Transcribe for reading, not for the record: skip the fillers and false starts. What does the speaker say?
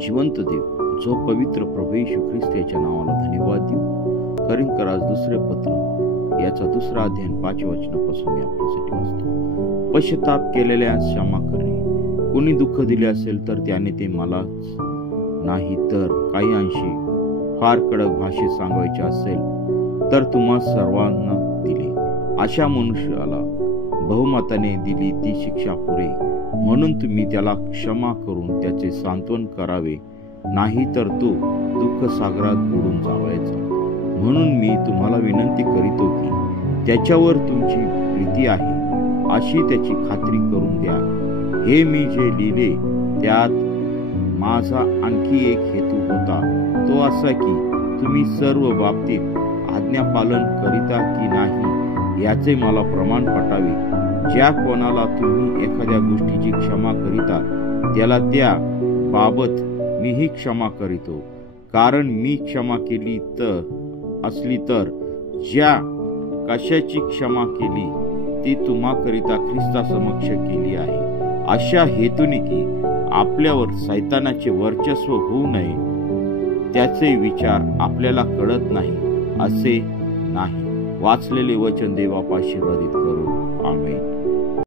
जिवंत देव, जो पवित्र प्रभू येशू ख्रिस्त याच्या नावाला धन्यवाद देऊ. करिंथकरास दुसरे पत्र याचा 2 अध्याय 5 वचनापासून मी आपल्यासाठी वाचतो. पश्चाताप केलेल्यास क्षमा करणे. कोणी दुःख दिले असेल तर त्याने ते मलाच नाही तर काही अंशी फार कडक भाषेत सांगायचे असेल तर तुम्हा सर्वांना दिले. अशा मनुष्याला बहुमताने दिली ती शिक्षा पुरे, म्हणून तुम्ही त्याला क्षमा करून त्याचे सांत्वन करावे, नाही तर तो दुःख सागरात बुडून जावायचा. म्हणून मी तुम्हाला विनंती करीतो की त्याच्यावर तुमची प्रीती आहे अशी त्याची खात्री करून द्या. हे मी जे लिहिले त्यात माझा आणखी एक हेतू होता, तो असा की तुम्ही सर्व बाबतीत आज्ञापालन करिता की नाही याचे मला प्रमाण पटावे. ज्या कोणाला तुम्ही एखाद्या गोष्टीची क्षमा करिता त्याला त्या बाबत मीही क्षमा करीतो. कारण मी क्षमा केली असली तर ज्या कशाची क्षमा केली ती तुम्हाकरिता ख्रिस्तासमक्ष केली आहे, अशा हेतूने की आपल्यावर सैतानाचे वर्चस्व होऊ नये. त्याचे विचार आपल्याला कळत नाही असे नाही. वाचलेले वचन देवाप आशीर्वादित करो. आमेन.